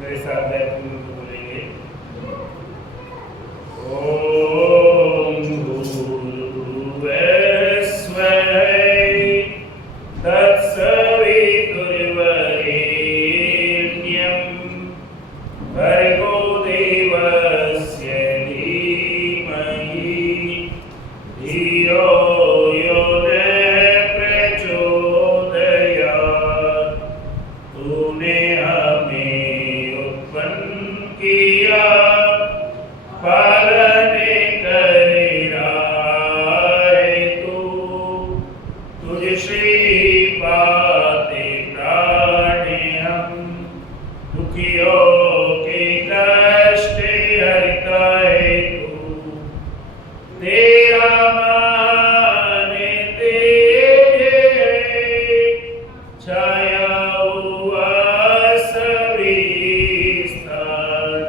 मेरे साथ गायत्री मंत्र बोलेंगे। ओम भूर्भुवः स्वः तत्सवितुर्वरेण्यं भर्गो देवस्य धीमहि धियो यो न प्रचोदयात्। तूने हमें उत्पन्न किया, पालने करेगा तू। तुझसे पाते प्राण हम, दुखियों के कष्ट हरता है तू। तेरा मान तेज है, छाया हुआ सभी स्थान।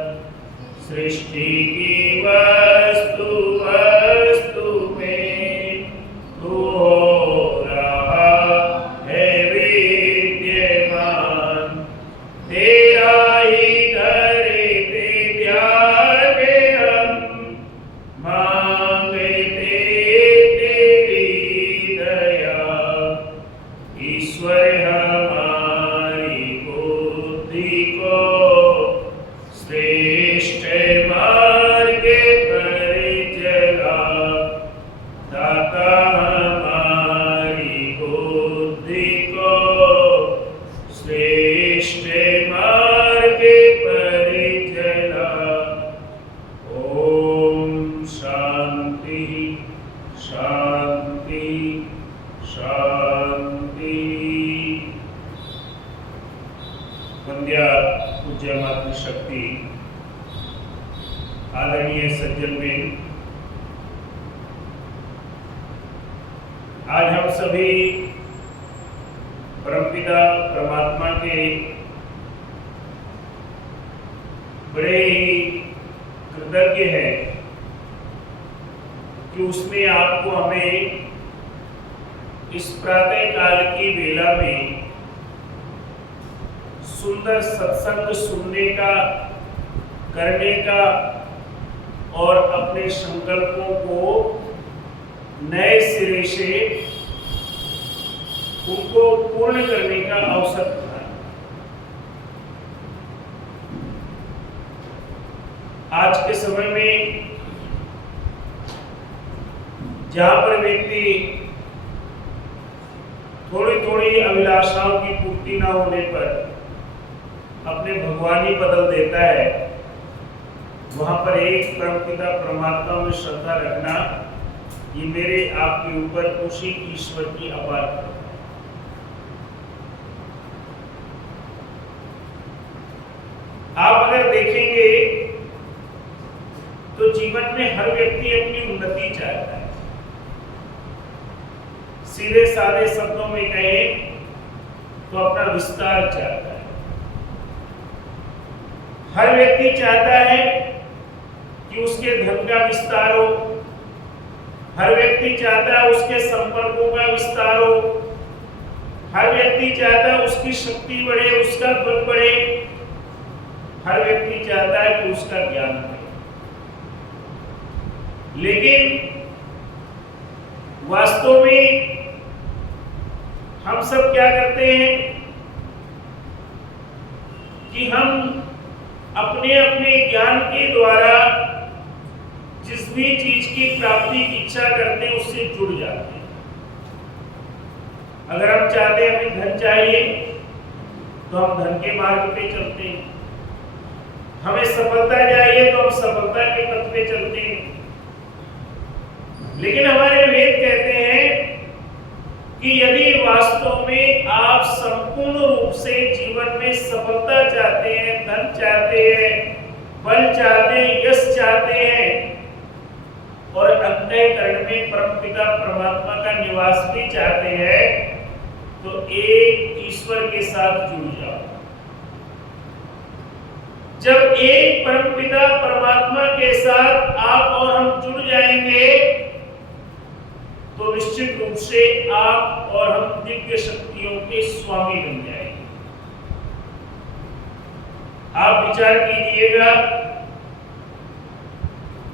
सृष्टि की वस्तु वस्तु में तू हो रहा है विद्यमान। तेरा ही धरते ध्यान हम, मांगते तेरी दया। ईश्वर हमारी बुद्धि को श्रेष्ठ मार्ग पर चला। दाता हमारी बुद्धि को श्रेष्ठ मार्ग पर चला। ओम शांति शांति शांति। वंद्या पूज्य मातृशक्ति, आदरणीय सज्जन वृंद, आज हम सभी परमपिता परमात्मा के बड़े ही कृतज्ञ हैं कि उसने आपको हमें इस प्रातः काल की वेला में सुंदर सत्संग सुनने का, करने का और अपने संकल्पों को नए सिरे से उनको पूर्ण करने का अवसर था। आज के समय में जहां पर व्यक्ति थोड़ी थोड़ी अभिलाषाओं की पूर्ति न होने पर अपने भगवानी बदल देता है, वहां पर एक परमपिता परमात्मा में श्रद्धा रखना, ये मेरे आपके ऊपर उसी ईश्वर की अपार कृपा है। आप अगर देखेंगे तो जीवन में हर व्यक्ति अपनी उन्नति चाहता है। सीधे साधे शब्दों में कहें तो अपना विस्तार चाहता है। हर व्यक्ति चाहता है कि उसके धन का विस्तार हो, हर व्यक्ति चाहता है उसके संपर्कों का विस्तार हो, हर व्यक्ति चाहता है उसकी शक्ति बढ़े, उसका बल बढ़े, हर व्यक्ति चाहता है कि उसका ज्ञान बढ़े। लेकिन वास्तव में हम सब क्या करते हैं कि हम अपने अपने ज्ञान के द्वारा जिस भी चीज की प्राप्ति की इच्छा करते हैं उससे जुड़ जाते हैं। अगर हम चाहते हैं हमें धन चाहिए तो हम धन के मार्ग पे चलते हैं, हमें सफलता चाहिए तो हम सफलता के पथ पे चलते हैं। लेकिन हमारे वेद कहते हैं कि यदि वास्तव में आप संपूर्ण रूप से जीवन में सफलता चाहते हैं, धन चाहते हैं, बल चाहते हैं, यश चाहते हैं और अंतःकरण में परमपिता परमात्मा का निवास भी चाहते हैं, तो एक ईश्वर के साथ जुड़ जाओ। जब एक परमपिता परमात्मा के साथ आप और हम जुड़ जाएंगे तो निश्चित रूप से आप और हम दिव्य शक्तियों के स्वामी बन जाएंगे। आप विचार कीजिएगा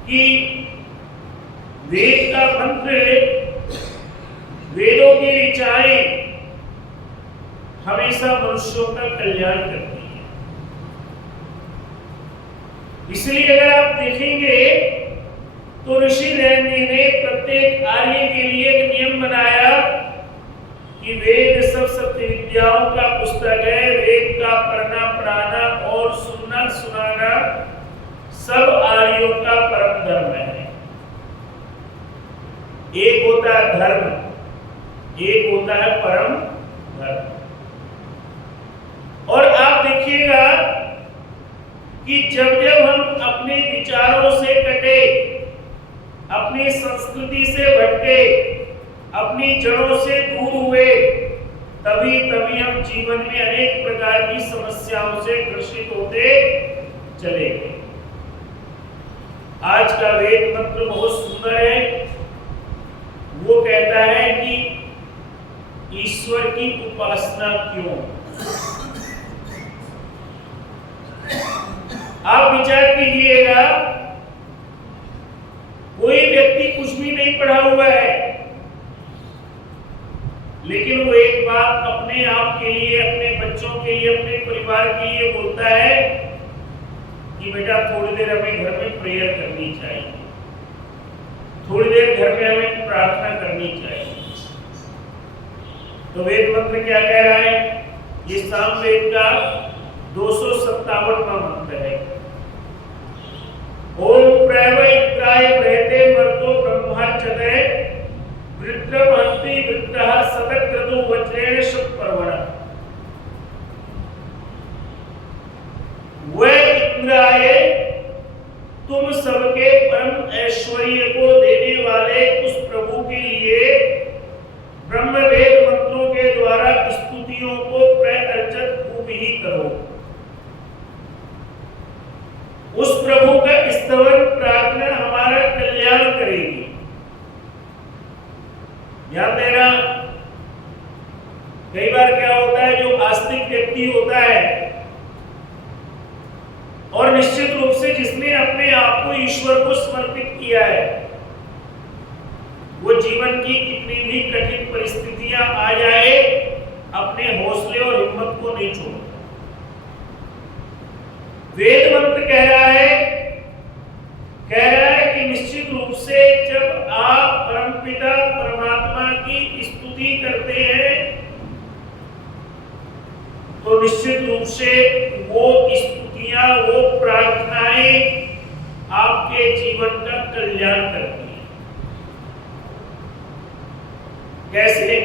कि वेद का मंत्र, वेदों की ऋचाएं हमेशा मनुष्यों का कल्याण करती है। इसलिए अगर आप देखेंगे तो ऋषि दयानंद ने प्रत्येक आर्य के लिए एक नियम बनाया कि वेद सब सत्य विद्याओं का पुस्तक है। वेद का पढ़ना पढ़ाना और सुनना सुनाना सब आर्यों का परम धर्म है। एक होता है धर्म, एक होता है परम धर्म। और आप देखिएगा कि जब जब हम अपने विचारों से कटे, अपनी संस्कृति से भटके, अपनी जड़ों से दूर हुए, तभी हम जीवन में अनेक प्रकार की समस्याओं से ग्रसित होते चले गए। आज का वेद मंत्र बहुत सुंदर है। वो कहता है कि ईश्वर की उपासना क्यों। आप विचार कीजिएगा, कोई व्यक्ति कुछ भी नहीं पढ़ा हुआ है, लेकिन वो एक बात अपने आप के लिए, अपने बच्चों के लिए, अपने परिवार के लिए बोलता है कि बेटा थोड़ी देर हमें घर में प्रेयर करनी चाहिए, थोड़ी देर घर में हमें प्रार्थना करनी चाहिए। तो वेद मंत्र क्या कह रहा है? ये सामवेद का 257वां मंत्र है। ओम प्रैवैत्राय बृहते मर्तो ब्रह्मार्चते वृत्रमहंति वृत्रः सतक्रतु वज्रेण शतपर्वणः। वह इंद्राय, तुम सबके परम ऐश्वर्य को देने वाले उस प्रभु के लिए ब्रह्मवेद मंत्रों के द्वारा स्तुतियों को प्रत्यर्चित खूब ही करो। उस प्रभु का स्तवन प्रार्थना हमारा कल्याण करेगी। ध्यान देना, कई बार क्या होता है, जो आस्तिक व्यक्ति होता है और निश्चित रूप से जिसने अपने आप को ईश्वर को समर्पित किया है, वो जीवन की कितनी भी कठिन परिस्थितियां आ जाए, अपने हौसले और हिम्मत को नहीं छोड़ता। वेद मंत्र कह रहा है कि निश्चित रूप से जब आप परमपिता परमात्मा की स्तुति करते हैं तो निश्चित रूप से वो स्तुतियां, वो प्रार्थनाएं आपके जीवन का कल्याण करती हैं। कैसे?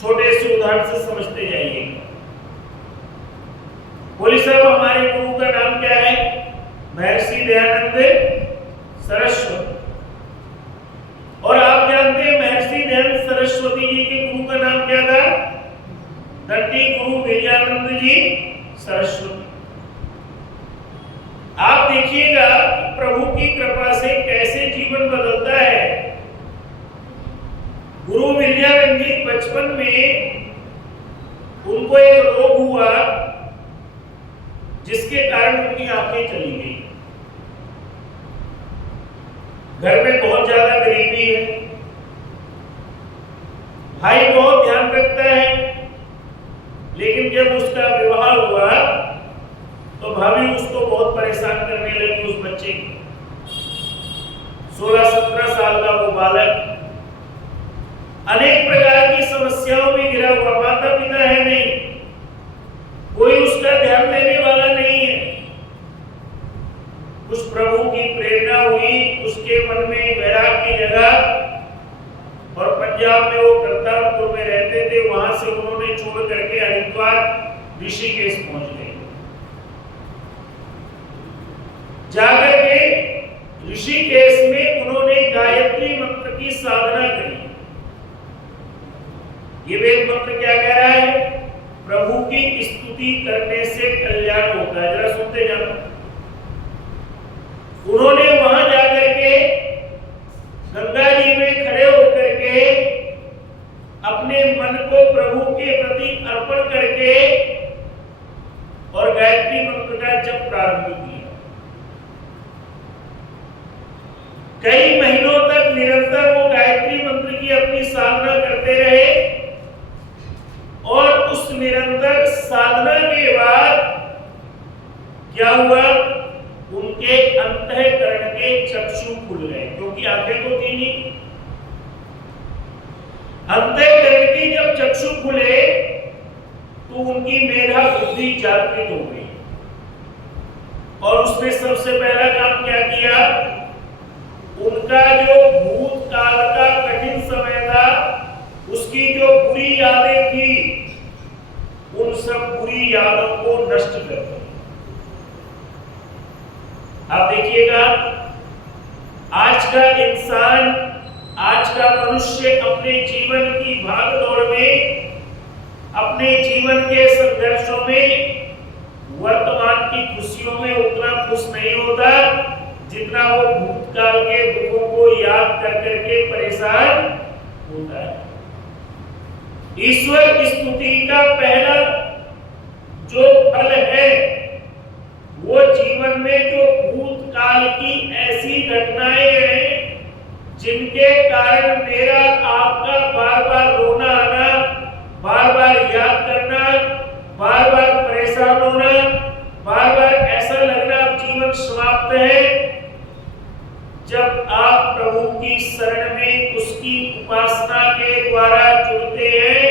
छोटे से उदाहरण से समझते जाइए। बोली साहब, हमारे गुरु का नाम क्या है? महर्षि दयानंद सरस्वती। और आप जानते हैं महर्षि दयानंद सरस्वती जी के गुरु का नाम क्या था? दंडी गुरु विजयानंद जी सरस्वती। आप देखिएगा प्रभु की कृपा से कैसे जीवन बदलता है। गुरु विजयानंद जी बचपन में उनको एक रोग हुआ जिसके कारण उनकी आंखें चली गई। घर में बहुत ज्यादा गरीबी है, भाई बहुत ध्यान रखता है, लेकिन जब उसका विवाह हुआ तो भाभी उसको बहुत परेशान करने लगी। उस बच्चे को 16-17 साल का वो बालक अनेक प्रकार की समस्याओं में घिरा हुआ, माता पिता है नहीं, कोई उसका ध्यान देने वाला नहीं है। उस प्रभु की प्रेरणा हुई, उसके मन में वैराग्य जगा और पंजाब में वो करतारपुर में रहते थे, वहां से उन्होंने छोड़ करके हरिद्वार ऋषिकेश पहुंच गए। जाकर के ऋषिकेश में उन्होंने गायत्री मंत्र की साधना करी। ये वेद मंत्र क्या कह रहा है? प्रभु की स्तुति करने से कल्याण होता है। जरा सुनते जाना। उन्होंने वहां जाकर के गंगा जी में खड़े होकर के अपने मन को प्रभु के प्रति अर्पण करके और गायत्री मंत्र का जप प्रारंभ किया। कई महीनों तक निरंतर वो गायत्री मंत्र की अपनी साधना करते रहे और उस निरंतर साधना के बाद क्या हुआ, उनके अंतःकरण के चक्षु खुल गए, क्योंकि आंखें तो थी नहीं। अंतःकरण के जब चक्षु खुले तो उनकी मेधा बुद्धि जागृत हो गई और उसने सबसे पहला काम क्या किया, उनका जो भूतकाल का कठिन समय था, उसकी जो बुरी यादें थी, उन सब बुरी यादों को नष्ट कर दिया। आप देखिएगा, आज का इंसान, आज का मनुष्य अपने जीवन की भागदौड़ में, अपने जीवन के संघर्षों में, वर्तमान की खुशियों में उतना खुश नहीं होता जितना वो भूतकाल के दुखों को याद कर करके परेशान होता है। ईश्वर की स्तुति का पहला जो फल है, वो जीवन में जो भूतकाल की ऐसी घटनाएं हैं जिनके कारण मेरा आपका बार बार रोना आना, बार बार याद करना, बार बार परेशान होना, बार बार ऐसा लगना अब जीवन समाप्त है। जब आप प्रभु की शरण में उसकी उपासना के द्वारा जुड़ते हैं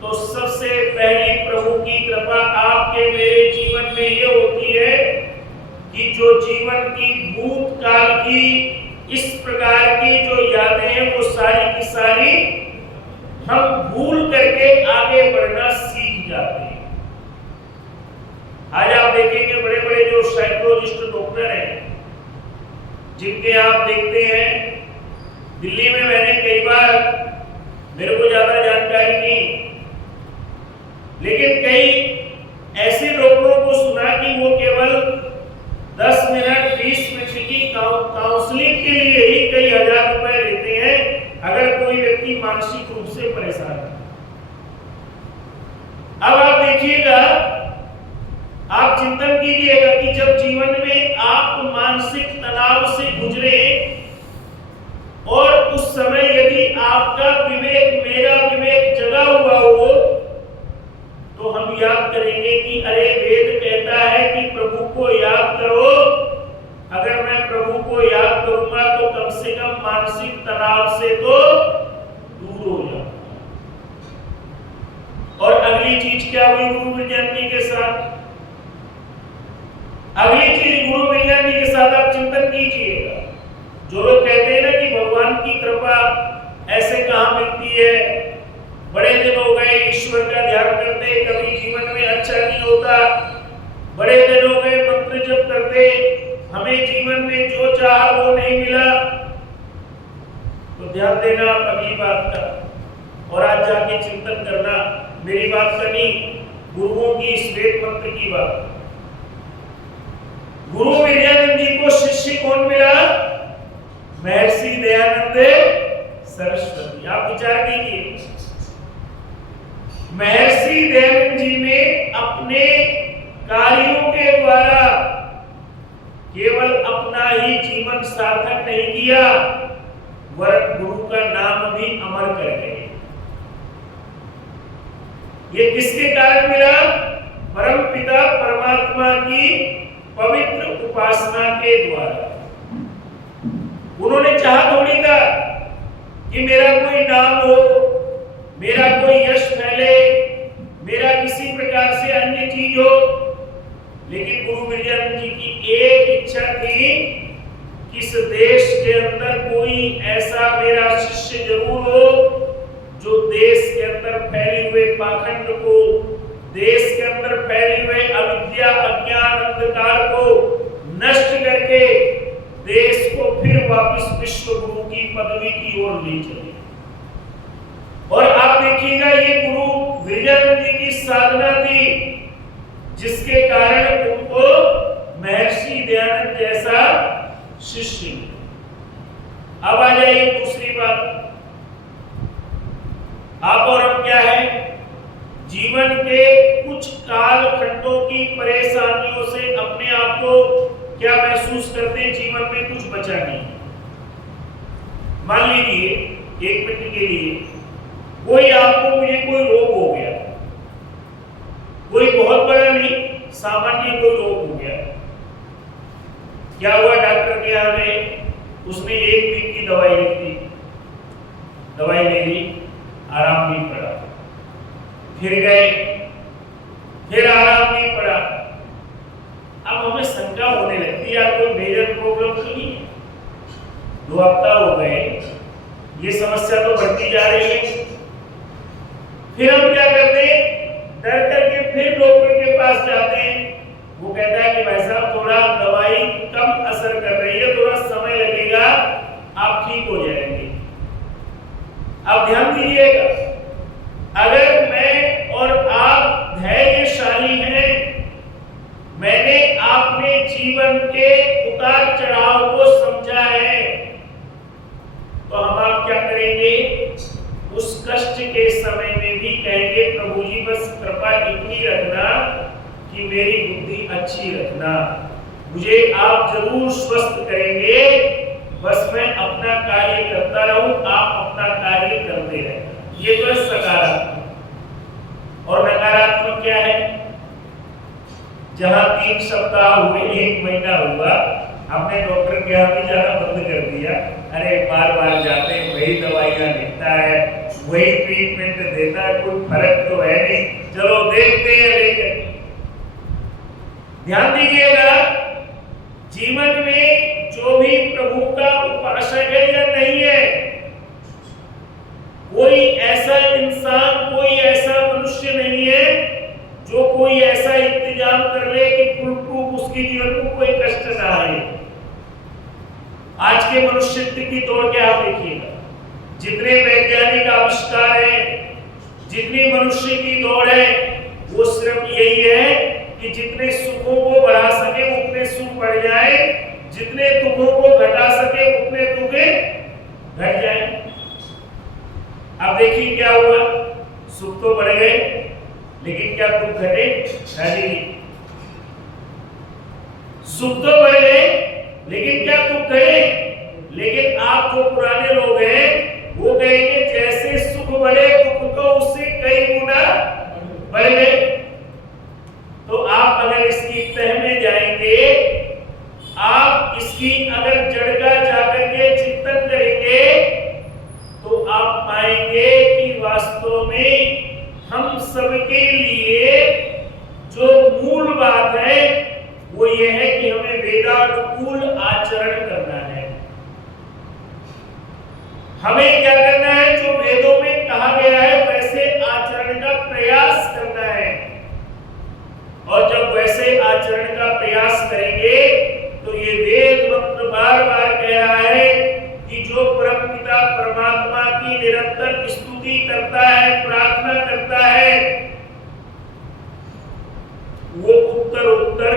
तो सबसे पहली प्रभु की कृपा आपके मेरे जीवन में ये होती है कि जो जीवन की भूतकाल की इस प्रकार की जो यादें हैं वो सारी की सारी हम भूल करके आगे बढ़ना सीख जाते हैं। आज आप देखेंगे बड़े बड़े जो साइकोलॉजिस्ट डॉक्टर हैं, जिनके आप देखते हैं, दिल्ली में मैंने कई बार, मेरे को ज्यादा जानकारी नहीं, लेकिन कई ऐसे डॉक्टरों को सुना कि वो केवल 10 मिनट 20 मिनट की काउंसलिंग के लिए ही कई हजार रुपए लेते हैं अगर कोई व्यक्ति मानसिक रूप से परेशान है। अब आप देखिएगा, आप चिंतन कीजिएगा कि जब जीवन में आप मानसिक तनाव से गुजरे और उस समय यदि आपका विवेक, मेरा विवेक जगा हुआ हो, तो हम याद करेंगे कि अरे वेद कहता है कि प्रभु को याद करो। अगर मैं प्रभु को याद करूंगा तो कम से कम मानसिक तनाव से तो दूर हो जाऊंगा। और अगली चीज क्या हुई गुरु विजयंती के साथ? अगली चीज गुरु विजयंती के साथ आप चिंतन कीजिएगा। जो लोग कहते हैं ना कि भगवान की कृपा ऐसे कहां मिलती है, बड़े दिन हो गए ईश्वर का ध्यान करते, कभी जीवन में अच्छा नहीं होता, बड़े दिन हो गए मंत्र जप करते, हमें जीवन में जो चाहा वो नहीं मिला, तो ध्यान देना अगली बात का और आज जाके चिंतन करना। मेरी बात करनी गुरुओं की श्वेत मंत्र की बात। गुरु विजयानंद जी को शिष्य कौन मिला? महर्षि दयानंद सरस्वती। आप विचार कीजिए, महर्षि दयानंद जी ने अपने कार्यों के द्वारा केवल अपना ही जीवन सार्थक नहीं किया, वरन गुरु का नाम भी अमर कर गए। ये किसके कारण मिला? परम पिता परमात्मा की पवित्र उपासना के द्वारा। उन्होंने चाहा थोड़ी था कि मेरा कोई नाम हो, मेरा कोई यश फैले, मेरा किसी प्रकार से अन्य चीज हो, लेकिन गुरु विजयानंद जी की एक इच्छा थी कि इस देश के अंदर कोई ऐसा मेरा शिष्य जरूर हो जो देश के अंदर फैले हुए पाखंड को, देश के अंदर फैले हुए अविद्या, अज्ञान, अंधकार को नष्ट करके देश को फिर वापस विश्व गुरु की पदवी की ओर ले चले। और आप देखिएगा, ये गुरु विजयानंद जी की साधना थी जिसके कारण उनको महर्षि दयानंद जैसा शिष्य मिला। अब आ जाइए दूसरी बात। आप और हम क्या है, जीवन के कुछ काल खंडों की परेशानियों दिनों से अपने आप को क्या महसूस करते हैं, जीवन में कुछ बचा नहीं। मान लीजिए 1 मिनट के लिए कोई आपको मुझे कोई रोग हो गया, कोई बहुत बड़ा नहीं, सामान्य कोई रोग हो गया। क्या हुआ, डॉक्टर के यहाँ गए, उसने 1 वीक की दवाई लिख दी, दवाई ले ली, आराम नहीं पड़ा। फिर गए, फिर आराम नहीं पड़ा। अब हमें शंका होने लगती है यार कोई मेजर प्रॉब्लम तो नहीं है। 2 हफ्ता हो गए, ये समस्या तो बढ़ती जा रही है। फिर हम क्या करते हैं, डर करके फिर डॉक्टर के पास जाते हैं। वो कहता है कि भाई साहब थोड़ा दवाई कम असर कर रही है, थोड़ा समय लगेगा, आप ठीक हो जाएंगे। अब ध्यान दीजिएगा, अगर मैं और आप धैर्यशाली हैं, मैंने आपने जीवन के उतार चढ़ाव को समझा है, तो हम आप क्या करेंगे, उस कष्ट के समय में भी कहेंगे प्रभु जी बस कृपा इतनी रखना कि मेरी बुद्धि अच्छी रखना, मुझे आप जरूर स्वस्थ करेंगे, बस मैं अपना कार्य करता रहूं, आप अपना कार्य करते रहना। ये तो है सकारात्मक। और नकारात्मक क्या है, जहां 3 सप्ताह हुए, 1 महीना हुआ, हमने डॉक्टर के यहाँ भी जाना बंद कर दिया। अरे बार बार जाते हैं, वही दवाइयां लिखता है, वही ट्रीटमेंट देता है, कोई फर्क तो है नहीं, चलो देखते हैं लेकर। ध्यान दीजिएगा, जीवन में जो भी प्रभु का उपासक है या नहीं है, कोई ऐसा इंसान, कोई ऐसा मनुष्य नहीं है जो कोई ऐसा इंतजाम कर ले कि फुलप्रूफ उसके जीवन को कोई कष्ट ना आए। आज के मनुष्यत्व की दौड़ के आप देखिएगा, जितने वैज्ञानिक आविष्कार हैं, जितनी मनुष्य की दौड़ है, वो सिर्फ यही है कि जितने सुखों को बढ़ा सके उतने सुख बढ़ जाए, जितने दुखों को घटा सके उतने दुख घट जाए। अब देखिए क्या हुआ, सुख तो बढ़ गए लेकिन क्या दुख घटे? नहीं, सुख तो बढ़ गए लेकिन क्या दुख घटे? लेकिन आप जो पुराने लोग हैं वो कहेंगे जैसे सुख बढ़े दुख तो उससे कई गुना बढ़ गए। तो आप अगर इसकी तह में जाएंगे, आप इसकी अगर जड़ का जाकर के चिंतन करेंगे, तो आप पाएंगे कि वास्तव में हम सबके लिए जो मूल बात है वो ये है कि हमें वेदानुकूल आचरण करना है। हमें क्या करना है, जो वेदों में कहा गया है वैसे आचरण का प्रयास करना है। और जब वैसे आचरण का प्रयास करेंगे तो ये वेद मंत्र बार बार कह रहा है कि जो परमपिता परमात्मा की निरंतर स्तुति करता है, प्रार्थना करता है, वो उत्तर उत्तर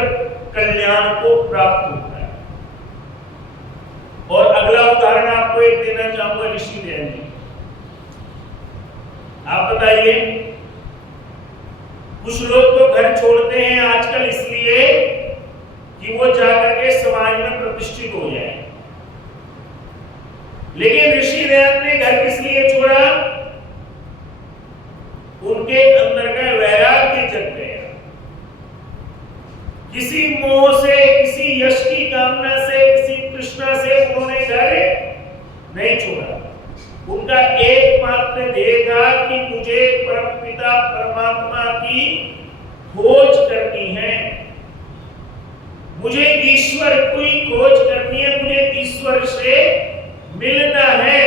कल्याण को प्राप्त होता है। और अगला उदाहरण आपको एक देना चाहूंगा ऋषि दयाल जी। आप बताइए, कुछ लोग तो घर छोड़ते हैं आजकल इसलिए कि वो जाकर के समाज में प्रतिष्ठित हो जाए, लेकिन ऋषि दयाल ने घर किस लिए छोड़ा? उनके अंदर का वैराग्य जग गया। किसी मोह से, किसी यश की कामना से, किसी तृष्णा से उन्होंने घर नहीं छोड़ा। उनका एकमात्र ध्येय था कि मुझे परमपिता परमात्मा की खोज करनी है, मुझे ईश्वर की खोज करनी है, मुझे ईश्वर से मिलना है,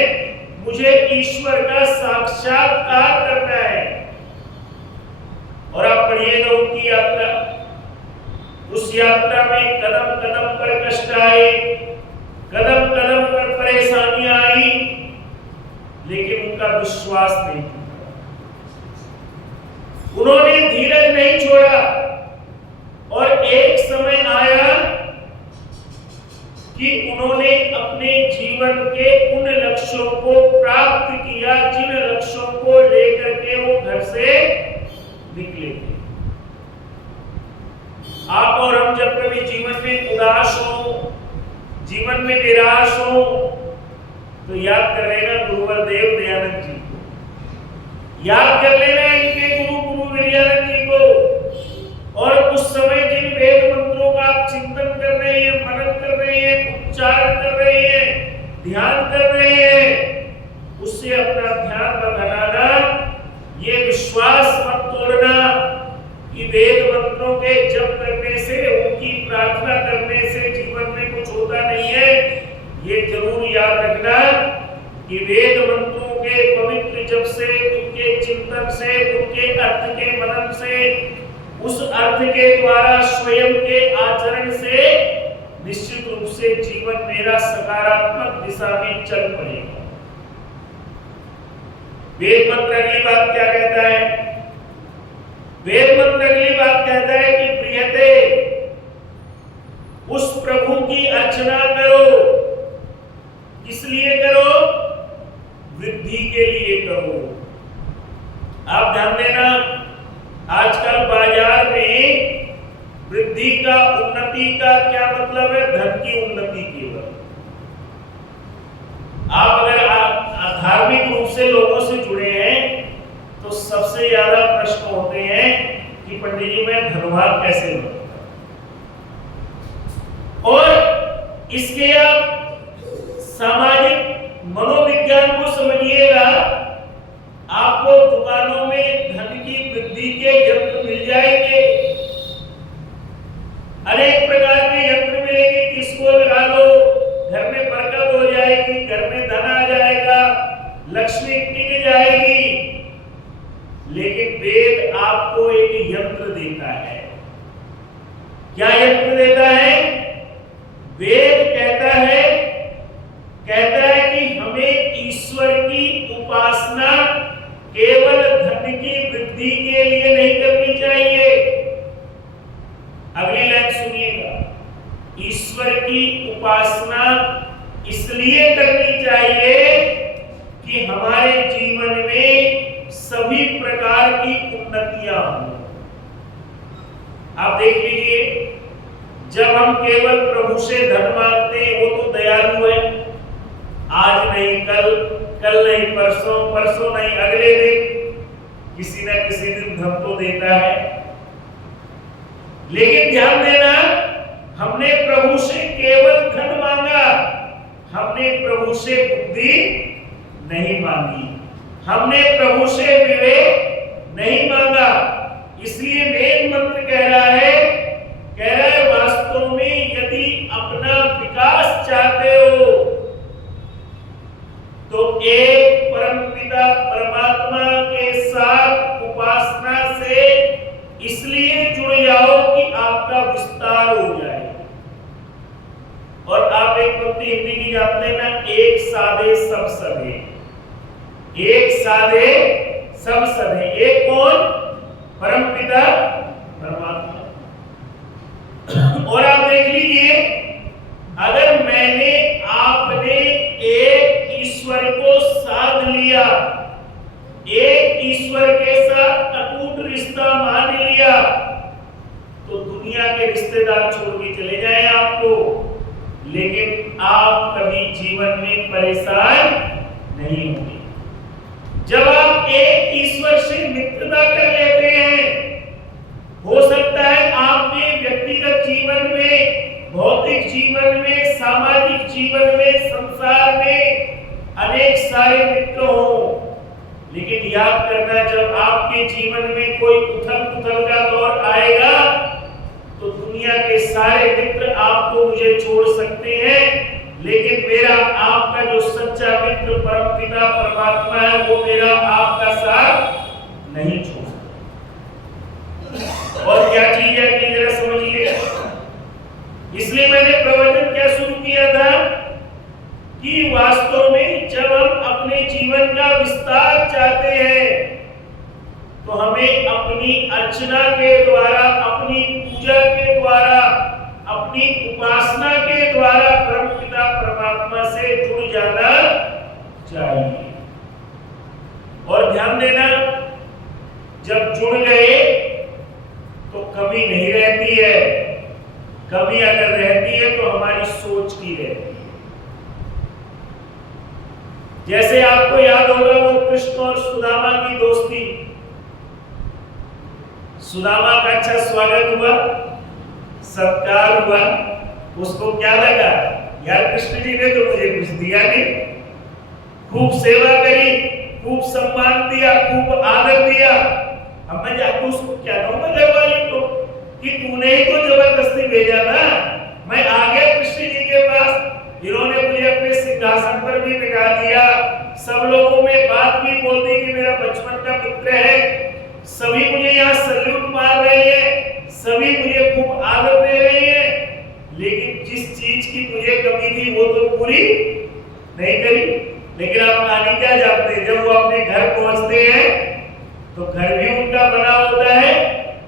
मुझे ईश्वर का साक्षात्कार करना है। और आप पढ़िएगा उनकी यात्रा, उस यात्रा में कदम कदम पर कष्ट आए, कदम कदम पर परेशानियां आई, लेकिन उनका विश्वास नहीं टूटा, उन्होंने धीरज नहीं छोड़ा। और एक समय आया कि उन्होंने अपने जीवन के उन लक्ष्यों को प्राप्त किया जिन लक्ष्यों को लेकर के वो घर से निकले थे। आप और हम जब कभी जीवन में उदास हो, जीवन में निराश हो, तो याद कर लेना गुरुवर देव दयानंद जी को, याद कर लेना इनके गुरु विरजानंद जी को। और उस समय जिन वेद मंत्रों का आप चिंतन कर रहे हैं, मनन कर रहे हैं, उच्चारण कर रहे हैं, ध्यान कर रहे हैं, उससे अपना ध्यान न हटाना, ये विश्वास मत तोड़ना कि वेद मंत्रों के जप करने से, उनकी प्रार्थना करने से जीवन में कुछ होता नहीं है। ये जरूर याद रखना कि वेद मंत्रों के पवित्र जप से, उनके चिंतन से, उनके अर्थ के मनन से, उस अर्थ के द्वारा स्वयं के आचरण से निश्चित रूप से जीवन मेरा सकारात्मक दिशा में चल पड़ेगा। वेद मंत्र अगली बात क्या कहता है? वेद मंत्र अगली बात कहता है कि प्रियते, उस प्रभु की अर्चना करो। किस लिए करो? वृद्धि के लिए करो। आप ध्यान देना, आजकल बाजार में वृद्धि का, उन्नति का क्या मतलब है? धन की उन्नति केवल। आप अगर धार्मिक रूप से लोगों से जुड़े हैं तो सबसे ज्यादा प्रश्न होते हैं कि पंडित जी मैं धनवान कैसे बनूं? और इसके आप सामाजिक मनोविज्ञान को समझिएगा, आपको दुकानों में धन की वृद्धि के यंत्र मिल जाएंगे, अनेक प्रकार के यंत्र मिलेंगे, किसको लगा लो, घर में बरकत हो जाएगी, घर में धन आ जाएगा, लक्ष्मी टिक जाएगी। लेकिन वेद आपको एक यंत्र देता है। क्या यंत्र देता है? वेद कहता है कि हमें ईश्वर की उपासना केवल धन की वृद्धि के लिए नहीं करनी चाहिए। अगली लाइन सुनिएगा, ईश्वर की उपासना इसलिए करनी चाहिए कि हमारे जीवन में सभी प्रकार की उन्नतियां हों। आप देख लीजिए, जब हम केवल प्रभु से धन मांगते हैं, वो तो दयालु है, आज नहीं कल, कल नहीं परसों, परसों नहीं अगले दिन, किसी न किसी दिन धन तो देता है। लेकिन ध्यान देना, हमने प्रभु से केवल धन मांगा, हमने प्रभु से बुद्धि नहीं मांगी, हमने प्रभु से विवेक नहीं मांगा। इसलिए वेद मंत्र कह रहा है वास्तव में यदि अपना विकास चाहते हो तो एक परमपिता परमात्मा के साथ उपासना से इसलिए जुड़ जाओ कि आपका विस्तार हो जाए। और आप एक पंक्ति हिंदी की जानते हैं ना, एक साधे सब सधे, एक साधे सब सधे। एक कौन? परमपिता परमात्मा। और आप देख लीजिए, अगर मैंने आपने एक ईश्वर को साध लिया, एक ईश्वर के साथ अटूट रिश्ता मान लिया, तो दुनिया के रिश्तेदार छोड़ के चले जाएं आपको, लेकिन आप कभी जीवन में परेशान नहीं होंगे। जब आप एक ईश्वर से मित्रता कर लेते हैं, हो सकता है आपके व्यक्तिगत जीवन में, भौतिक जीवन में, सामाजिक जीवन में, संसार में अनेक सारे मित्र हो, लेकिन याद करना, जब आपके जीवन में कोई उथल-पुथल का दौर आएगा तो दुनिया के सारे मित्र आपको मुझे छोड़ सकते हैं, लेकिन मेरा आपका जो सच्चा मित्र परमपिता परमात्मा है, वो मेरा आपका साथ नहीं छोड़ सकता। और क्या चीज है कि जरा समझिए। इसलिए मैंने प्रवचन क्या शुरू किया था कि वास्तव में जब हम अपने जीवन का विस्तार चाहते हैं तो हमें अपनी अर्चना के द्वारा, अपनी पूजा के द्वारा, अपनी उपासना के द्वारा परमपिता परमात्मा से जुड़ जाना चाहिए। और ध्यान देना, जब जुड़ गए तो कमी नहीं रहती है। कमी अगर रहती है तो हमारी सोच की रहती है। जैसे आपको याद होगा वो कृष्ण और सुदामा की दोस्ती, सुदामा का अच्छा स्वागत हुआ, सत्कार हुआ, उसको क्या लगा, यार कृष्ण जी ने तो मुझे कुछ दिया नहीं, खूब सेवा करी, खूब सम्मान दिया, खूब आदर दिया, अब मैं जाकर उसको क्या कहूंगा घर वाले को कि तूने ही तो जबरदस्ती भेजा ना, मैं आ गया कृष्ण जी के पास, इन्होंने मुझे अपने सिंहासन पर भी बिठा दिया, सब लोगों में बात भी बोल दी कि मेरा बचपन का मित्र है, सभी मुझे यहाँ सल्यूट मार रहे हैं, सभी मुझे खूब आदर दे रहे हैं, लेकिन जिस चीज की मुझे कमी थी वो तो पूरी नहीं करी। लेकिन आप कहानी क्या जानते हैं, जब वो अपने घर पहुंचते हैं तो घर भी उनका बना होता है,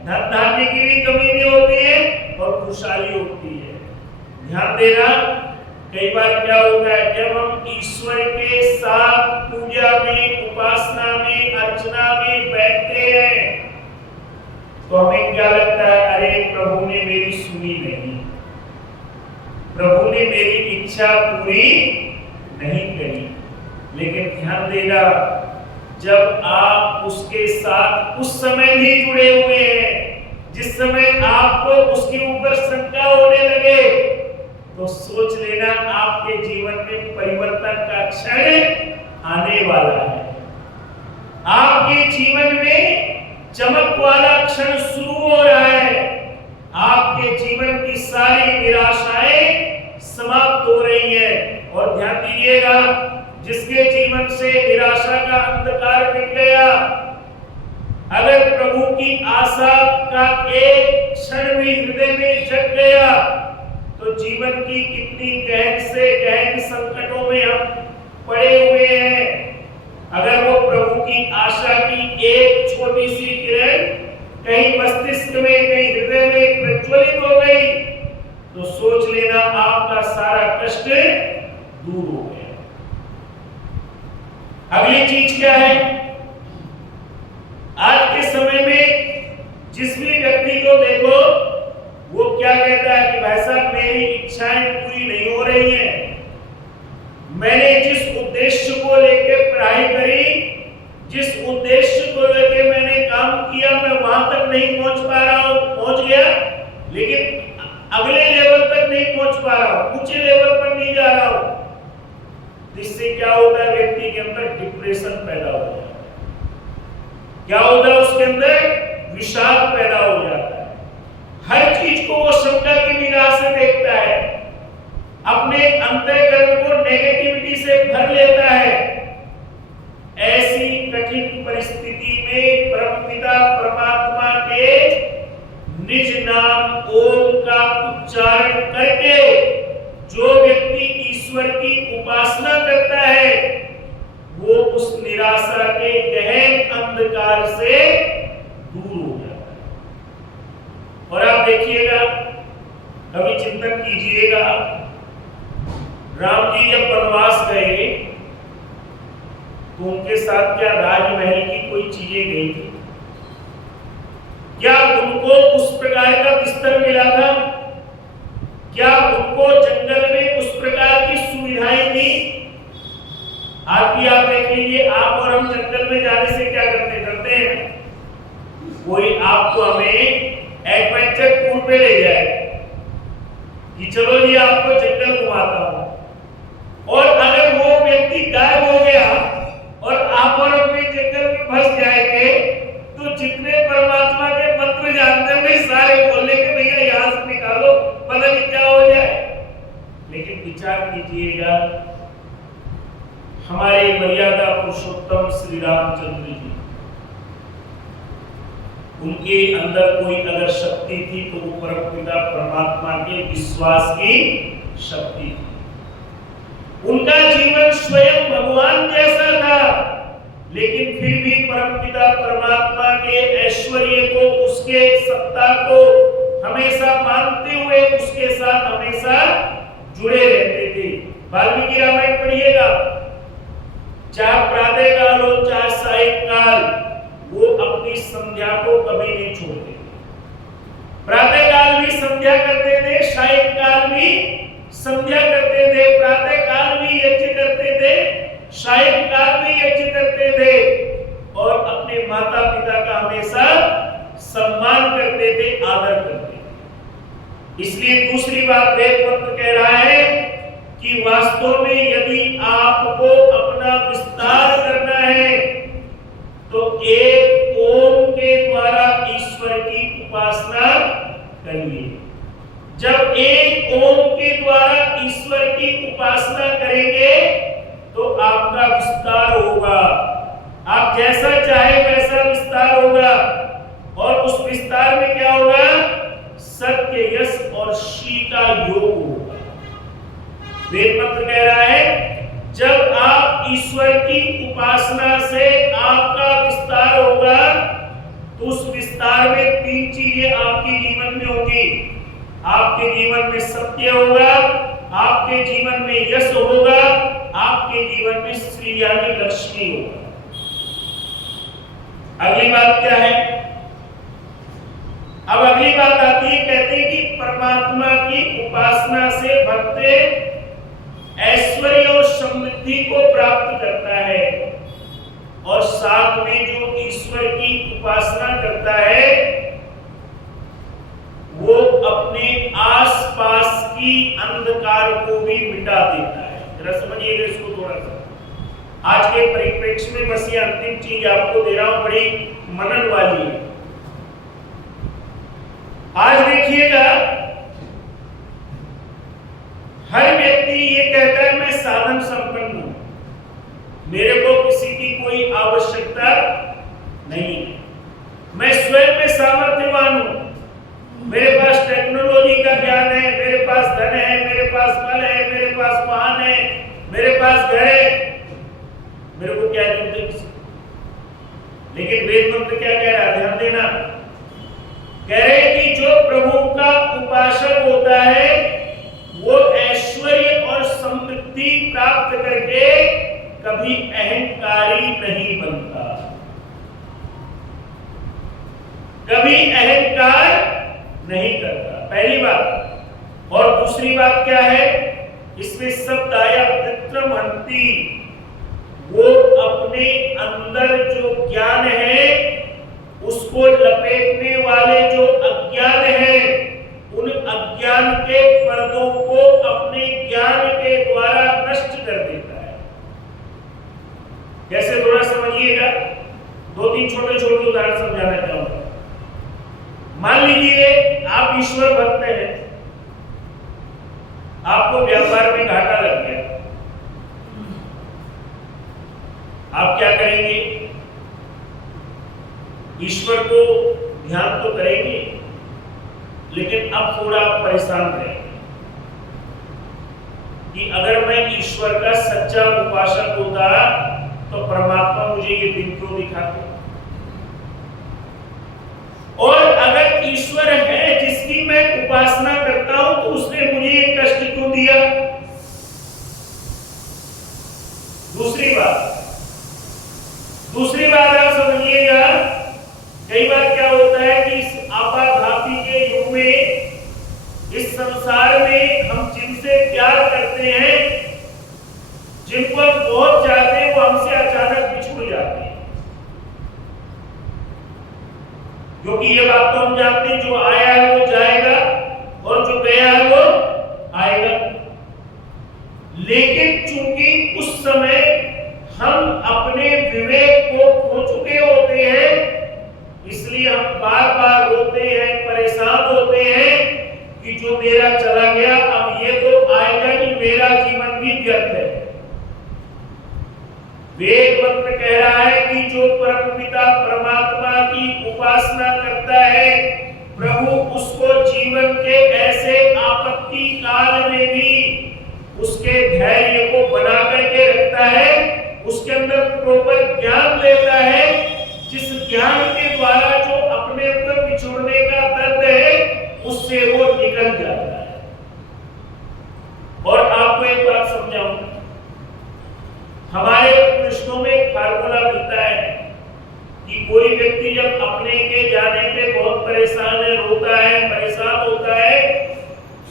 धन धान्य की भी कमी नहीं होती है और खुशहाली होती है। ध्यान देना, कई बार क्या होता है, जब हम ईश्वर के साथ पूजा में, उपासना में, अर्चना में बैठते हैं तो हमें क्या लगता है, अरे प्रभु ने मेरी सुनी नहीं, प्रभु ने मेरी इच्छा पूरी नहीं करी। लेकिन ध्यान देना, जब आप उसके साथ उस समय भी जुड़े हुए हैं जिस समय आपको उसके ऊपर शंका होने लगे, तो सोच लेना आपके जीवन में परिवर्तन का क्षण आने वाला है, आपके जीवन में चमक वाला क्षण शुरू हो रहा है, आपके जीवन की सारी निराशाएं समाप्त हो रही है। और ध्यान दीजिएगा, जिसके जीवन से निराशा का अंधकार मिट गया, अगर प्रभु की आशा का एक क्षण भी हृदय में जग गया तो जीवन की कितनी गहन से गहन संकटों में हम पड़े हुए हैं। अगर वो प्रभु की आशा की एक छोटी सी किरण कहीं मस्तिष्क में, कहीं हृदय में प्रज्वलित हो गई तो सोच लेना आपका सारा कष्ट दूर हो गया। अगली चीज क्या है, आज के समय में जिस भी व्यक्ति को देखो वो क्या कहता है कि भाई साहब मेरी इच्छाएं पूरी नहीं हो रही हैं, मैंने जिस उद्देश्य को लेकर पढ़ाई करी, जिस उद्देश्य को लेकर मैंने काम किया, मैं वहां तक नहीं पहुंच पा रहा हूं, पहुंच गया लेकिन अगले लेवल तक नहीं पहुंच पा रहा हूं, ऊंचे लेवल पर नहीं जा रहा हूं। इससे क्या होता है, व्यक्ति के अंदर डिप्रेशन पैदा हो जाता है, क्या होता है उसके अंदर विषाद पैदा हो जाता है, हर चीज को वो शंका की निगाह से देखता है, अपने अंतःकरण को नेगेटिविटी से भर लेता है। ऐसी कठिन परिस्थिति में परमपिता परमात्मा के निज नाम ओम का उच्चारण करके जो व्यक्ति ईश्वर की उपासना करता है वो उस निराशा के गहन अंधकार से दूर हो जाता है। और आप देखिएगा, कभी चिंतन कीजिएगा, राम जी जब वनवास गए तो उनके साथ क्या राजमहल की कोई चीजें गई थी? क्या उनको उस प्रकार का बिस्तर मिला था? क्या उनको जंगल में उस प्रकार की सुविधाएं थी? आज भी आप देख लीजिए, आप और हम जंगल में जाने से क्या करते हैं, कोई आपको हमें एडवेंचर टूर पे ले जाए कि चलो जी आपको जंगल घुमाता हूं, और अगर वो व्यक्ति गायब हो गया और आप और अपने जंगल में फंस जाएंगे तो जितने परमात्मा के मंत्र जानते हैं सारे बोलने के भैया यहां से निकालो, पता नहीं क्या हो जाए। लेकिन विचार कीजिएगा, हमारे मर्यादा पुरुषोत्तम श्री रामचंद्र जी, उनके अंदर कोई अगर शक्ति थी तो वो परमपिता परमात्मा के विश्वास की शक्ति थी। उनका जीवन स्वयं भगवान जैसा था, लेकिन फिर भी परमपिता परमात्मा के ऐश्वर्य को, उसके सत्ता को हमेशा मानते हुए उसके साथ हमेशा जुड़े रहते थे। वाल्मीकि रामायण पढ़िएगा, चाहे प्रातः काल हो चाहे सायंकाल, वो अपनी संध्या को कभी नहीं छोड़ते। प्रातः काल भी संध्या करते थे, सायं काल भी संध्या करते थे, प्रातः काल भी यज्ञ करते थे, सायं काल भी यज्ञ करते थे और अपने माता पिता का हमेशा सम्मान करते थे, आदर करते थे। इसलिए दूसरी बात वेद मंत्र कह रहा है कि वास्तव में यदि आपको अपना विस्तार करना है तो एक ओम के द्वारा ईश्वर की उपासना करिए। जब एक ओम के द्वारा ईश्वर की उपासना करेंगे तो आपका विस्तार होगा। आप जैसा चाहे वैसा विस्तार होगा और उस विस्तार में क्या होगा? सत्य, यश और श्री का योग होगा। वेद मंत्र कह रहा है जब आप ईश्वर की उपासना से आपका विस्तार होगा तो उस विस्तार में तीन चीजें आपके जीवन में होगी। आपके जीवन में सत्य होगा, आपके जीवन में यश होगा, आपके जीवन में श्री यानी लक्ष्मी होगा। अगली बात क्या है? अब अगली बात आती है, कहते हैं कि परमात्मा की उपासना से भक्त ऐश्वर्य और समृद्धि को प्राप्त करता है और साथ में जो ईश्वर की उपासना करता है वो अपने आसपास की अंधकार को भी मिटा देता है। जरा समझिएगा इसको थोड़ा सा। आज के परिप्रेक्ष्य में बस ये अंतिम चीज आपको दे रहा हूं, बड़ी मनन वाली है। आज देखिएगा हर व्यक्ति ये कहता है मैं साधन संपन्न हूं, मेरे को किसी की कोई आवश्यकता नहीं है, मैं स्वयं में सामर्थ्यवान हूं, मेरे पास टेक्नोलॉजी का ज्ञान है, मेरे पास धन है, मेरे पास बल है, मेरे पास वाहन है, मेरे पास घर है, मेरे को क्या जरूरत है किसी। लेकिन वेद मंत्र क्या कह रहा है? ध्यान देना, कह रहे कि जो प्रभु का उपासक होता है वो ऐश्वर्य और समृद्धि प्राप्त करके कभी अहंकारी नहीं बनता, कभी अहंकार नहीं करता, पहली बात। और दूसरी बात क्या है? इसमें शब्द आया पितृमहंती, वो अपने अंदर जो ज्ञान है उसको लपेटने वाले जो अज्ञान है उन अज्ञान के पर्दों को अपने ज्ञान के द्वारा नष्ट कर देता है। कैसे? थोड़ा समझिएगा, दो तीन छोटे छोटे उदाहरण समझाना चाहूंगा। मान लीजिए आप ईश्वर भक्त हैं, आपको व्यापार में घाटा लग गया, आप क्या करेंगे? ईश्वर को ध्यान तो करेंगे लेकिन अब थोड़ा परेशान रहेंगे कि अगर मैं ईश्वर का सच्चा उपासक होता तो परमात्मा मुझे ये दिन क्यों दिखाते, और अगर ईश्वर है जिसकी मैं उपासना करता हूं तो उसने मुझे ये कष्ट क्यों दिया। दूसरी बात आप समझिएगा, कई बार क्या होता है कि इस आपाधापी के युग में इस संसार में हम जिनसे प्यार करते हैं, जिनको हम बहुत चाहते हैं, वो हमसे अचानक बिछुड़ जाते हैं। क्योंकि ये बात तो हम जानते हैं जो आया है वो जाएगा और जो गया है वो आएगा। लेकिन चूंकि उस समय हम अपने विवेक को खो चुके होते हैं, इसलिए हम बार बार रोते हैं, परेशान होते हैं कि जो मेरा चला गया अब ये तो आएगा कि मेरा जीवन भी व्यर्थ है। वेद मंत्र कह रहा है कि जो परमपिता परमात्मा की उपासना करता है, प्रभु उसको जीवन के ऐसे आपत्ति काल में भी उसके धैर्य को बना करके रखता है, उसके अंदर प्रॉपर ज्ञान देता है, जिस ज्ञान के द्वारा जो अपने ऊपर बिछोड़ने का दर्द है उससे वो निकल जाता है। और आपको एक बात समझाऊंगा, हमारे कृष्णों में एक फार्मूला मिलता है कि कोई व्यक्ति जब अपने के जाने पे बहुत परेशान है, रोता है, परेशान होता है,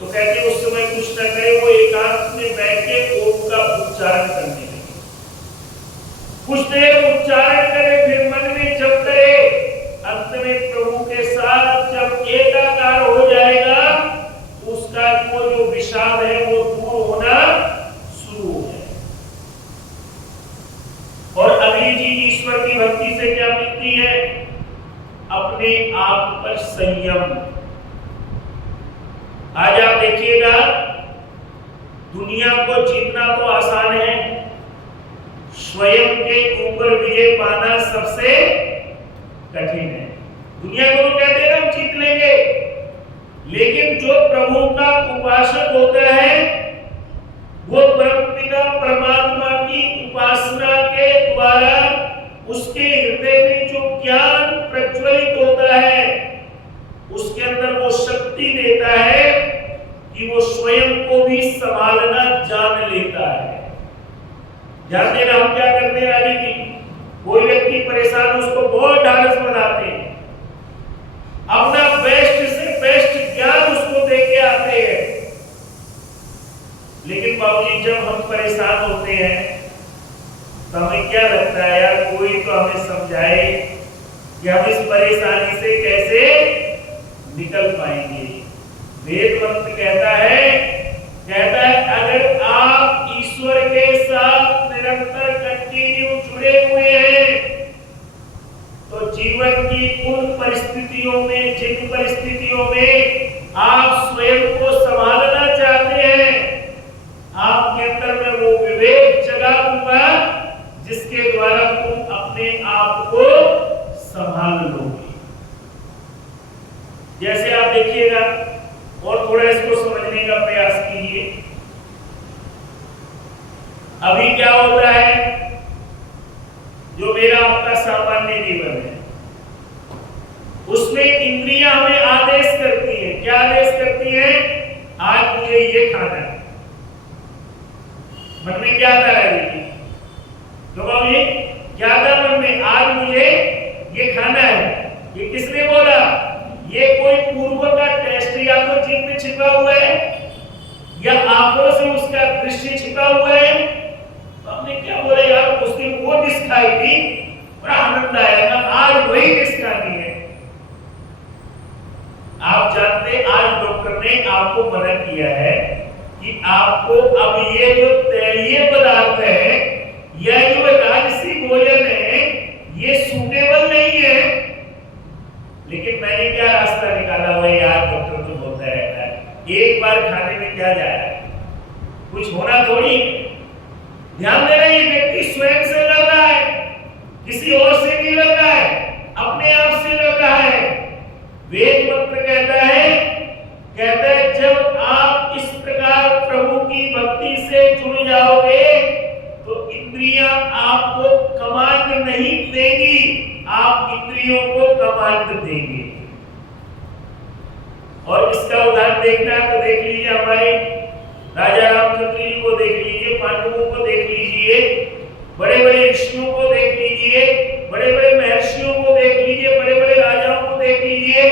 तो कहते उस समय कुछ न करे, वो एकांत में बैठ के ओम का उच्चारण करने लगे। कुछ देर उच्चारण करे, फिर मन में जप करे, अंत में प्रभु के साथ जब एकाकार हो जाएगा, उसका वो जो विषाद है वो दूर होना शुरू हो जाएगा। और अगली चीज ईश्वर की भक्ति से क्या मिलती है? अपने आप पर संयम। आज आप देखिएगा, दुनिया को जीतना तो आसान है, स्वयं के ऊपर विजय पाना सबसे कठिन है। दुनिया को तो कहते हैं हम जीत लेंगे, लेकिन जो प्रभु का उपासक होता है, वो ब्रह्मपिता परमात्मा की उपासना के द्वारा उसके हृदय में जो ज्ञान प्रज्वलित होता है, उसके अंदर वो शक्ति देता है कि वो स्वयं को भी संभालना जान लेता है। जानते ना हम क्या करते हैं रानी जी, कोई व्यक्ति परेशान, उसको बहुत ढाढ़स बनाते हैं, अपना बेस्ट से बेस्ट ज्ञान उसको दे के आते हैं। लेकिन बाबूजी जब हम परेशान होते हैं तो हमें क्या लगता है, यार कोई तो हमें समझाए कि हम इस परेशानी से कैसे निकल पाएंगे। वेद मंत्र कहता है अगर आप ईश्वर के साथ निरंतर कंटिन्यू जुड़े हुए हैं, तो जीवन की उन परिस्थितियों में, जिन परिस्थितियों में आप स्वयं को संभालना चाहते हैं, आपके अंदर में वो विवेक जगा हुआ जिसके द्वारा तुम अपने आप को संभाल लोगे। जैसे आप देखिएगा, और थोड़ा इसको समझने का प्रयास कीजिए। अभी क्या होता है, जो मेरा आपका सामान्य जीवन है, उसमें इंद्रियां हमें आदेश करती है। क्या आदेश करती है? आज मुझे ये खाना है। मन में क्या आता है? तो बाबूजी क्या था मन में? आज मुझे ये खाना है। ये किसने बोला? ये कोई पूर्व का टेस्ट या तो जीभ में छिपा हुआ है या आंखों से उसका दृश्य छिपा हुआ है। तो हमने क्या बोला, यार उस दिन वो डिश खाई थी, बड़ा आनंद आया था, आज वही डिश खानी है। आप जानते, आज डॉक्टर ने आपको मना किया है कि आपको अब ये जो तैलीय पदार्थ है, यह जो राजसी भोजन है, ये सूटेबल नहीं है। लेकिन मैंने क्या रास्ता निकाला हुआ है, यार डॉक्टर तो बोलता रहता है, एक बार खाने में क्या जाए, कुछ होना थोड़ी। ध्यान देना, ये व्यक्ति स्वयं से लड़ रहा है, किसी और से नहीं लड़ रहा है, अपने आप से लड़ रहा है। वेद मंत्र कहता है जब आप इस प्रकार प्रभु की भक्ति से जुड़ जाओगे, तो इंद्रियां आपको कमांड नहीं देंगी, आप इंद्रियों को कमांड देंगे। और इसका उदाहरण देखना है तो देख लीजिए, हमारे राजा रामचंद्र जी को देख लीजिए, पांडवों को देख लीजिए, बड़े बड़े ऋषियों को देख लीजिए, बड़े बड़े महर्षियों को देख लीजिए, बड़े बड़े राजाओं को देख लीजिए।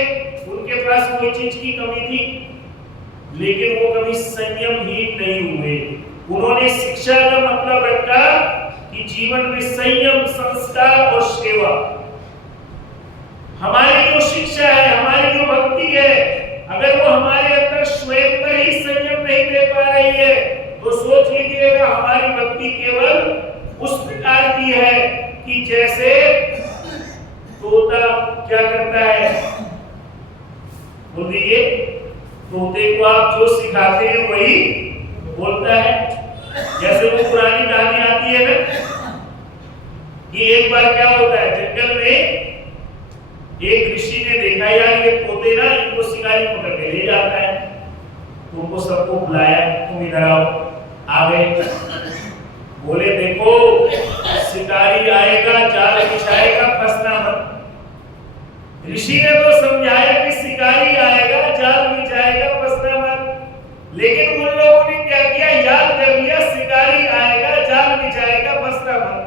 उनके पास कोई चीज की कमी थी, लेकिन वो कभी संयमहीन नहीं हुए। उन्होंने शिक्षा का मतलब रखा कि जीवन में संयम, संस्कार और सेवा। हमारी जो शिक्षा है, हमारी जो भक्ति है, अगर वो हमारे अंदर स्वयं पर ही संयम नहीं दे पा रही है, तो सोच लीजिएगा हमारी भक्ति केवल उस प्रकार की है कि जैसे तोता क्या करता है, बोल दीजिए, तोते को आप जो सिखाते हैं वही बोलता है। जैसे वो पुरानी कहानी आती है ना कि एक बार क्या होता है, जंगल में एक ऋषि ने देखा, यार ये तोते ना, इनको शिकारी पकड़ के ले जाता है। तो उनको सबको बुलाया, तुम इधर आओ। आ गए, बोले देखो शिकारी आएगा, जाल बिछाएगा, फंसना मत। ऋषि ने तो समझाया कि शिकारी आएगा, जाल बिछाएगा, फंसना मत। लेकिन उन लोगों ने क्या किया, याद कर लिया शिकारी आएगा, जाल बिछाएगा, फंसना मत।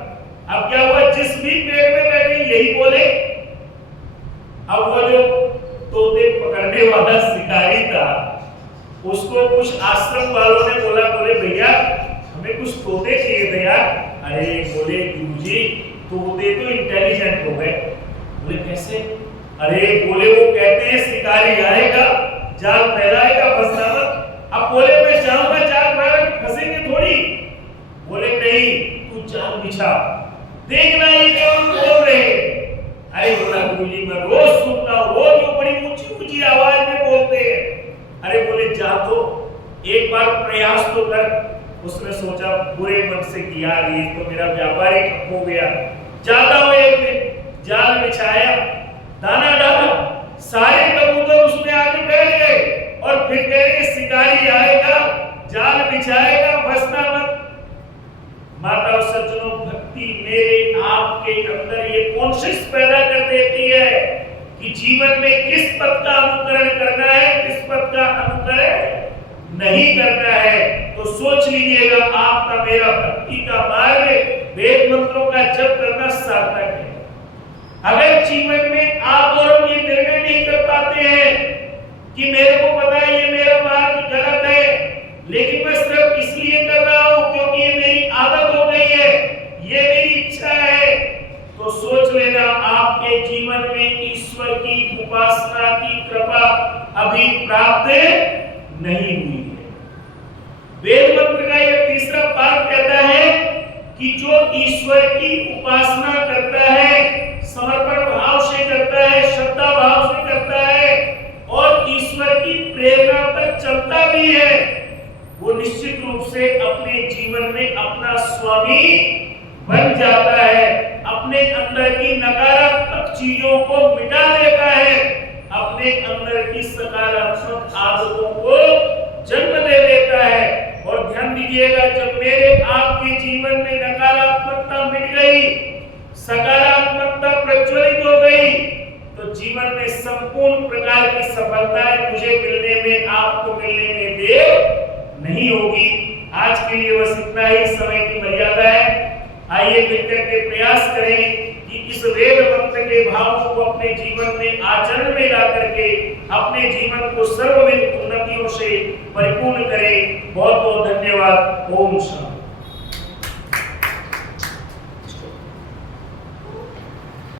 अब क्या हुआ, जिस भी पेड़ में बैठे यही बोले, अब वो जो तोते पकड़ने वाला शिकारी था, उसको कुछ आश्रम वालों ने बोले भैया हमें कुछ तोते चाहिए थे यार। अरे बोले गुरुजी तोते तो इंटेलिजेंट हो गए। बोले कैसे? अरे बोले वो कहते हैं शिकारी आएगा जाल फैलाएगा फंसना मत। अब बोले मैं जाऊंगा जाल फैला फंसेंगे थोड़ी। बोले नहीं तू जाल बिछा, देखना ये जो हम बोल रहे हैं। अरे बोला गुरुजी मैं रोज सुनता हूँ, रोज वो बड़ी ऊंची ऊंची आवाज में बोलते हैं। अरे बोले जा तो एक बार प्रयास तो कर। उसने सोचा बुरे मन से कि यार ये तो मेरा व्यापार ही ठप हो गया। जाता हूँ एक दिन जाल बिछाया, दाना डाला, सारे कबूतर उसमें आके बैठ गए और फिर कह रहे शिकारी आएगा जाल बिछाएगा फंसना मत। माता और सज्जनों, भक्ति मेरे आपके अंदर ये कॉन्शियस पैदा कर देती है कि जीवन में किस पथ का अनुकरण करना है, किस पथ का अनुकरण नहीं करना है। तो सोच लीजिएगा आपका मेरा भक्ति का मार्ग वेद मंत्रों का जप करना सार्थक है। अगर जीवन में आप और हम ये निर्णय नहीं कर पाते हैं कि मेरे को पता है ये मेरा मार्ग गलत है, लेकिन मैं सिर्फ इसलिए कर रहा हूं क्योंकि ये मेरी आदत हो गई है, ये मेरी इच्छा है, तो सोच लेना आपके जीवन में ईश्वर की उपासना की कृपा अभी प्राप्त नहीं हुई है। वेद मंत्र का यह तीसरा पाठ कहता है कि जो ईश्वर की उपासना करता है, समर्पण भाव से करता है, श्रद्धा भाव से करता है और ईश्वर की प्रेरणा पर चलता भी है, वो निश्चित रूप से अपने जीवन में अपना स्वामी बन जाता है, अपने अंदर की नकारात्मक चीजों को मिटा देता है, अपने अंदर की सकारात्मक आदतों को जन्म दे देता है। और ध्यान दीजिएगा, जब मेरे आपके जीवन में नकारात्मकता मिट गई, सकारात्मकता प्रज्वलित हो गई, तो जीवन में संपूर्ण प्रकार की सफलताएं मुझे मिलने में, आपको मिलने में देर नहीं होगी। आज के लिए बस इतना ही, समय की मर्यादा है। आइए मिलकर के प्रयास करें कि इस वेद मंत्र के भावों को अपने जीवन में आचरण में ला करके अपने जीवन को सर्वविध उन्नतियों से परिपूर्ण करें। बहुत बहुत धन्यवाद। ओम शांति।